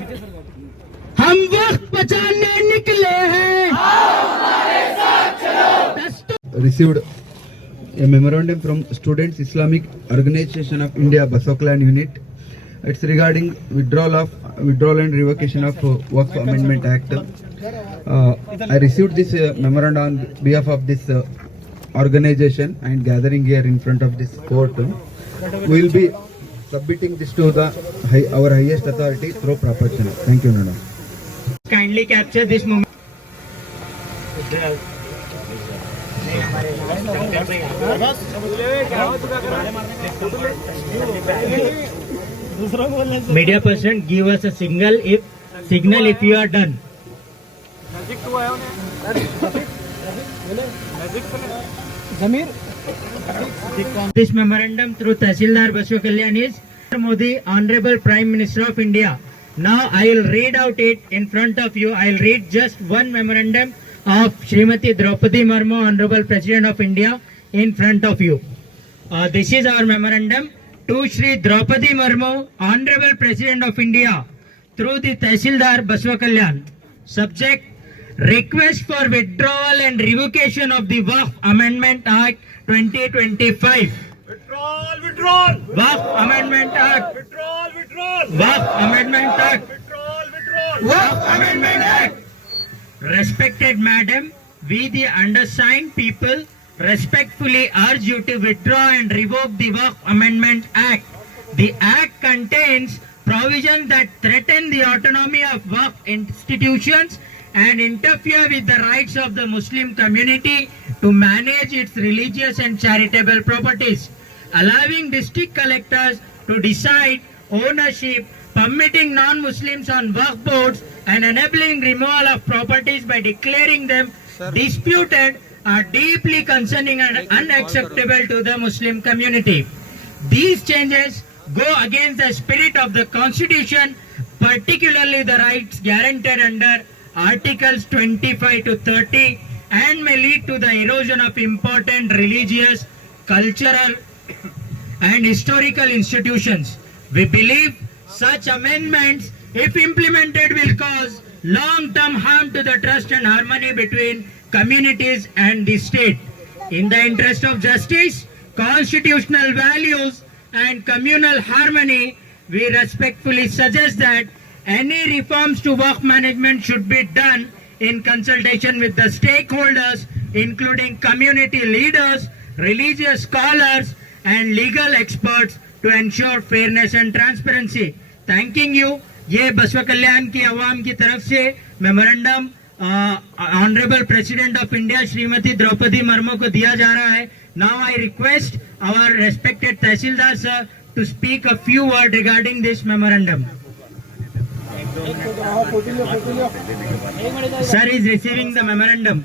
हम वक्त बचाने निकले हैं। Received a memorandum from Students Islamic Organization of India Basoklan Unit. It's regarding withdrawal and revocation of Waqf Amendment Act. I received this memorandum on behalf of this organization and gathering here in front of this court. We will be submitting this to our highest authority through proper channel. Thank you, Nana. Kindly capture this moment. Media person, give us a signal if you are done. This memorandum through Tahsildar Baswa Kalyan is Modi, Honorable Prime Minister of India. Now I will read out it in front of you. I will read just one memorandum of Srimati Draupadi Murmu, Honorable President of India, in front of you. This is our memorandum to Shri Draupadi Murmu, Honorable President of India, through the Tahsildar Baswa Kalyan. Subject: request for withdrawal and revocation of the Waqf Amendment Act 2025. Withdrawal! Waqf Amendment Act. Withdrawal! Waqf Amendment Act. Withdrawal! Waqf Amendment Act. Respected Madam, we the undersigned people respectfully urge you to withdraw and revoke the Waqf Amendment Act. The Act contains provisions that threaten the autonomy of Waqf institutions and interfere with the rights of the Muslim community to manage its religious and charitable properties, allowing district collectors to decide ownership, permitting non-Muslims on Waqf boards, and enabling removal of properties by declaring them disputed are deeply concerning and unacceptable to the Muslim community. These changes go against the spirit of the Constitution, particularly the rights guaranteed under Articles 25 to 30, and may lead to the erosion of important religious, cultural, and historical institutions. We believe such amendments, if implemented, will cause long-term harm to the trust and harmony between communities and the state. In the interest of justice, constitutional values, and communal harmony, we respectfully suggest that any reforms to Waqf management should be done in consultation with the stakeholders, including community leaders, religious scholars, and legal experts, to ensure fairness and transparency. Thanking you. ये बसवा कल्याण की आवाम की तरफ से memorandum honourable president of India Shrimati Droupadi Murmu को दिया जा रहा है. Now I request our respected Tahsildar sir to speak a few words regarding this memorandum. Sir is receiving the memorandum.